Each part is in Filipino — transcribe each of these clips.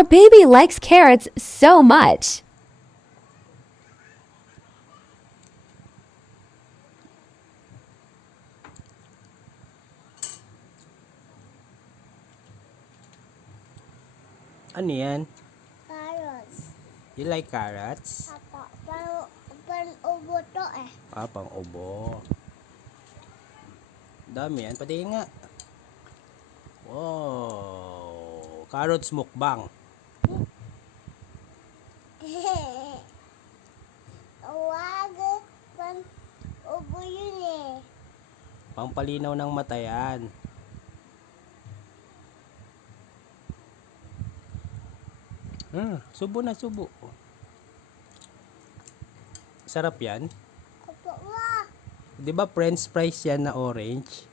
Our baby likes carrots so much. Ano yan? Carrots. You like carrots? Apa, pan-ubo to eh. Ah, pang ubo. Dami yan. Patingin nga. Wow. Carrots mukbang. Wag, pan-ubo yun eh. Pampalinaw ng mata yan. Subo na, subo. Sarap yan. Opo, wah. Di ba french fries yan na orange?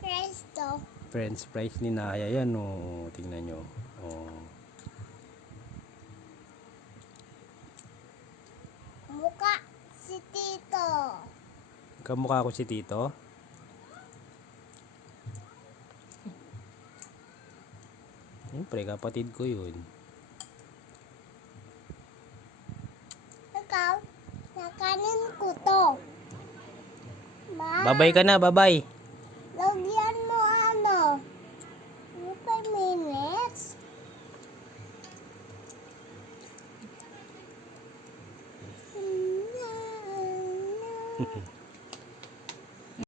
Presto. French fries ni Naya yan, oh. Tingnan nyo. Oh. Mukha si Tito. Kamukha ko si Tito. Siyempre, kapatid ko yun. Ikaw, nakanin ko to. Babay ka na, babay. Lagyan mo ano? 5 minutes?